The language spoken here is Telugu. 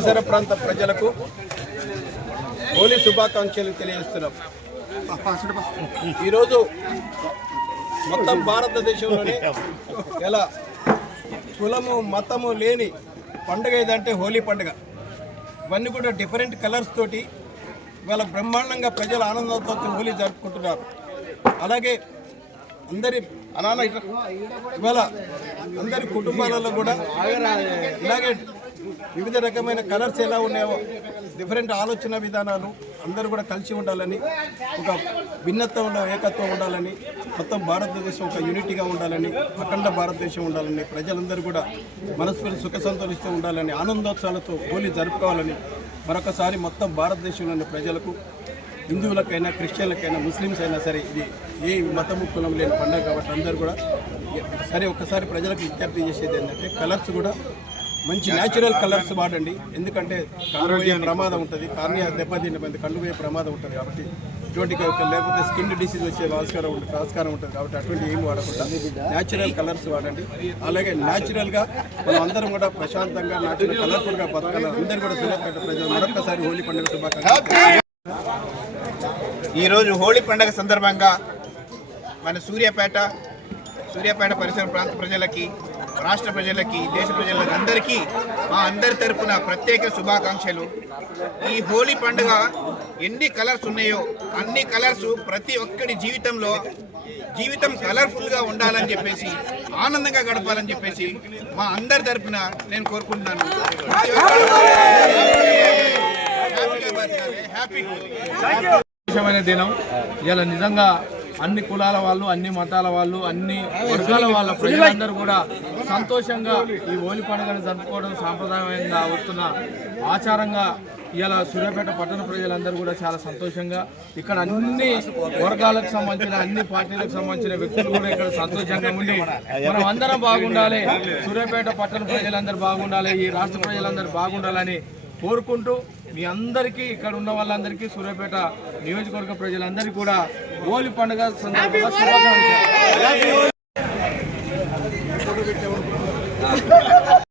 పరిసర ప్రాంత ప్రజలకు హోలీ శుభాకాంక్షలు తెలియజేస్తున్నాం. ఈరోజు మొత్తం భారతదేశంలోనే ఎలా కులము మతము లేని పండుగ ఏదంటే హోలీ పండుగ. ఇవన్నీ కూడా డిఫరెంట్ కలర్స్ తోటి ఇవాళ బ్రహ్మాండంగా ప్రజలు ఆనందంతో హోలీ జరుపుకుంటున్నారు. అలాగే ఇవాళ అందరి కుటుంబాలలో కూడా ఇలాగే వివిధ రకమైన కలర్స్ ఎలా ఉన్నాయో డిఫరెంట్ ఆలోచన విధానాలు అందరూ కూడా కలిసి ఉండాలని, ఒక భిన్నత్వంలో ఏకత్వం ఉండాలని, మొత్తం భారతదేశం ఒక యూనిటీగా ఉండాలని, అఖండ భారతదేశం ఉండాలని, ప్రజలందరూ కూడా మనస్ఫూర్తి సుఖ సంతోషిస్తూ ఉండాలని, ఆనందోత్సవాలతో హోలీ జరుపుకోవాలని మరొకసారి మొత్తం భారతదేశంలోని ప్రజలకు, హిందువులకైనా క్రిస్టియన్లకైనా ముస్లిమ్స్ అయినా సరే ఇది ఏ మతము కులం లేని పండుగ కాబట్టి అందరూ కూడా సరే ఒక్కసారి ప్రజలకు విజ్ఞప్తి చేసేది ఏంటంటే కలర్స్ కూడా మంచి న్యాచురల్ కలర్స్ వాడండి. ఎందుకంటే కళ్ళు పోయే ప్రమాదం ఉంటుంది, కార్నియా దెబ్బతింటే కళ్ళు పోయే ప్రమాదం ఉంటుంది కాబట్టి ఇటువంటి లేకపోతే స్కిన్ డిసీజ్ వచ్చే ఆస్కారం ఉంటుంది కాబట్టి అటువంటి ఏమి వాడకుండా న్యాచురల్ కలర్స్ వాడండి. అలాగే న్యాచురల్గా మనం అందరం కూడా ప్రశాంతంగా న్యాచురల్ కలర్ఫుల్గా బతకాలి. అందరూ కూడా సూర్యాపేట ప్రజలు మరొకసారి హోలీ పండుగ శుభాకాంక్షలు. ఈరోజు హోలీ పండుగ సందర్భంగా మన సూర్యాపేట పరిసర ప్రాంత ప్రజలకి, రాష్ట్ర ప్రజలకి, దేశ ప్రజలకి అందరికీ మా అందరి తరపున ప్రత్యేక శుభాకాంక్షలు. ఈ హోలీ పండుగ ఎన్ని కలర్స్ ఉన్నాయో అన్ని కలర్స్ ప్రతి ఒక్కడి జీవితం కలర్ఫుల్గా ఉండాలని చెప్పేసి, ఆనందంగా గడపాలని చెప్పేసి మా అందరి తరపున నేను కోరుకుంటున్నాను. విశేషమైన దినం. ఇలా నిజంగా అన్ని కులాల వాళ్ళు, అన్ని మతాల వాళ్ళు, అన్ని వర్గాల వాళ్ళ ప్రజలందరూ కూడా సంతోషంగా ఈ హోలీ పండుగను జరుపుకోవడం సాంప్రదాయంగా వస్తున్న ఆచారంగా ఇలా సూర్యాపేట పట్టణ ప్రజలందరూ కూడా చాలా సంతోషంగా, ఇక్కడ అన్ని వర్గాలకు సంబంధించిన, అన్ని పార్టీలకు సంబంధించిన వ్యక్తులు కూడా ఇక్కడ సంతోషంగా ఉండి మనం అందరం బాగుండాలి, సూర్యాపేట పట్టణ ప్రజలందరూ బాగుండాలి, ఈ రాష్ట్ర ప్రజలందరూ బాగుండాలని కోరుకుంటూ మీ అందరికీ, ఇక్కడ ఉన్న వాళ్ళందరికీ, సూర్యాపేట నియోజకవర్గ ప్రజలందరికీ కూడా హోలీ పండుగ సందర్భంగా శుభాకాంక్షలు.